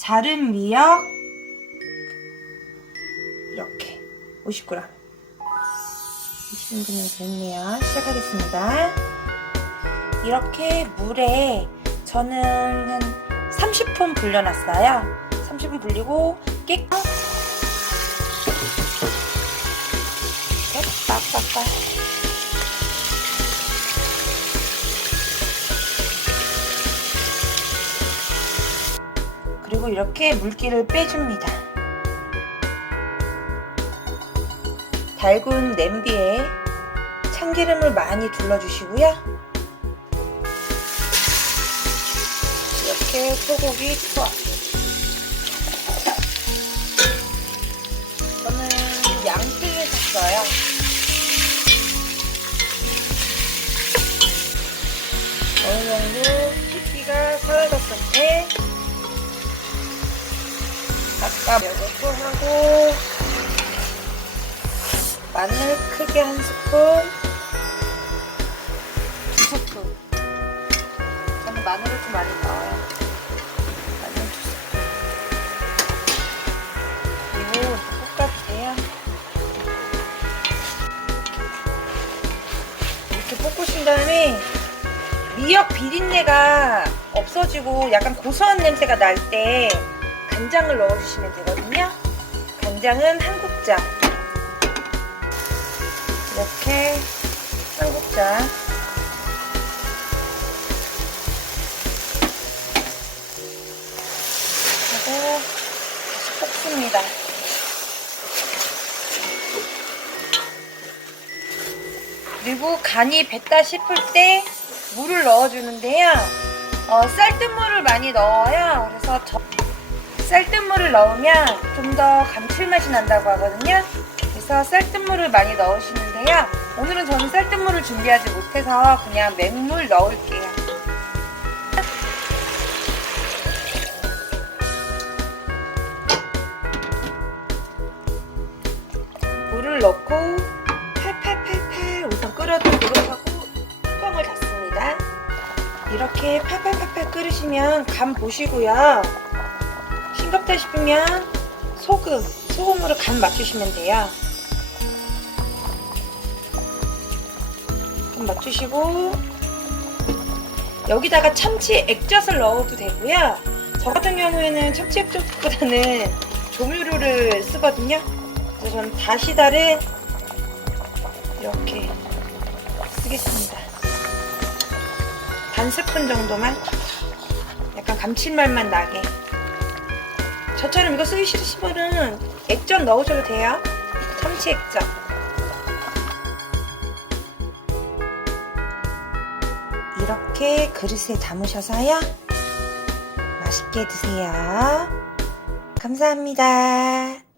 자른 미역 이렇게 50g 20분이 됐네요. 시작하겠습니다. 이렇게 물에 저는 한 30분 불려놨어요. 30분 불리고 깨끗 빡빡빡 이렇게 물기를 빼줍니다. 달군 냄비에 참기름을 많이 둘러주시고요. 이렇게 소고기 투하. 아까 몇고 하고 마늘 크게 한 스푼. 두 스푼. 저는 마늘을 좀 많이 넣어요. 마늘 두 스푼. 그리고 볶아주세요. 이렇게 볶으신 다음에 미역 비린내가 없어지고 약간 고소한 냄새가 날때 간장을 넣어주시면 되거든요. 간장은 한 국자. 이렇게 한 국자. 하고 다시 볶습니다. 그리고 간이 뱄다 싶을 때 물을 넣어주는데요. 어, 쌀뜨물을 많이 넣어요. 그래서 저- 쌀뜨물을 넣으면 좀 더 감칠맛이 난다고 하거든요. 그래서 쌀뜨물을 많이 넣으시는데요. 오늘은 저는 쌀뜨물을 준비하지 못해서 그냥 맹물 넣을게요. 물을 넣고 팔팔팔팔 우선 끓여도록 하고 뚜껑을 닫습니다. 이렇게 팔팔팔팔 끓으시면 간 보시고요. 싱겁다 싶으면 소금, 소금으로 간 맞추시면 돼요. 간 맞추시고 여기다가 참치 액젓을 넣어도 되고요. 저 같은 경우에는 참치 액젓보다는 조미료를 쓰거든요. 그래서 저는 다시다를 이렇게 쓰겠습니다. 반 스푼 정도만 약간 감칠맛만 나게 저처럼 이거 쓰기 싫으시면은 액젓 넣으셔도 돼요. 참치 액젓. 이렇게 그릇에 담으셔서요. 맛있게 드세요. 감사합니다